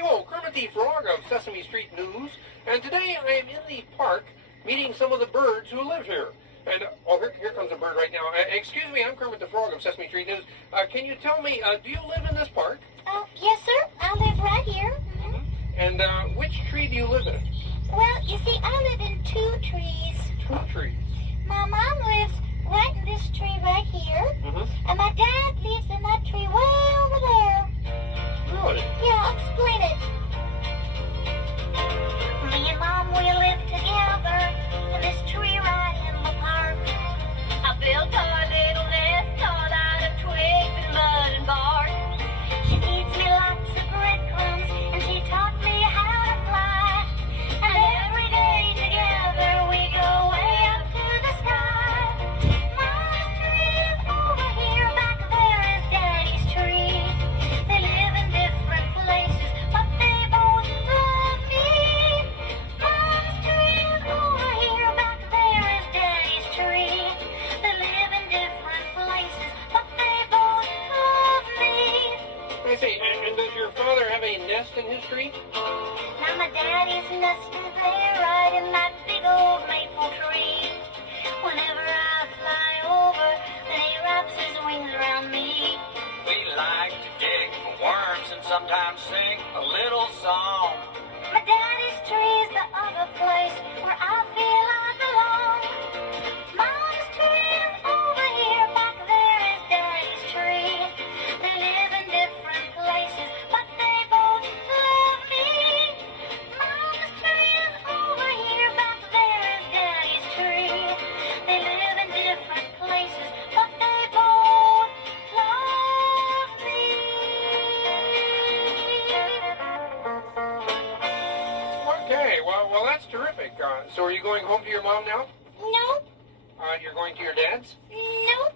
Hi-ho, Kermit the Frog of Sesame Street News, and today I am in the park meeting some of the birds who live here. And, here comes a bird right now. Excuse me, I'm Kermit the Frog of Sesame Street News. Can you tell me, do you live in this park? Yes, sir. I live right here. Mm-hmm. And which tree do you live in? Well, you see, I live in 2 trees. 2 trees. My mom lives right in this tree right here. Mm-hmm. And my dad lives in that tree way over there. Really? Yeah, I'll explain it. Me and Mom, we live together in this tree right in the park. I built our little nest all out of twigs and mud and bark. She feeds me lots of breadcrumbs and she taught me how to fly. And every day together we go way up to the sky. Mom's tree is over here, back there is Daddy's tree. They live in different places, but they both love me. Mom's tree is over here, back there is Daddy's tree. They live in different places, but they both love me. I see. And does your father have a nest in his tree? Now my daddy's nest is there right in that big old maple tree. Whenever I fly over, then he wraps his wings around me. We like to dig for worms and sometimes sing a little song. My daddy's tree is the other place where I feel I belong. Mom's tree is over here, back there is Daddy's tree. They live in different places, but they both love me. Mom's tree is over here, back there is Daddy's tree. They live in different places, but they both love me. Okay, well, that's terrific. So are you going home to your mom now? Nope, You're going to your dad's? nope.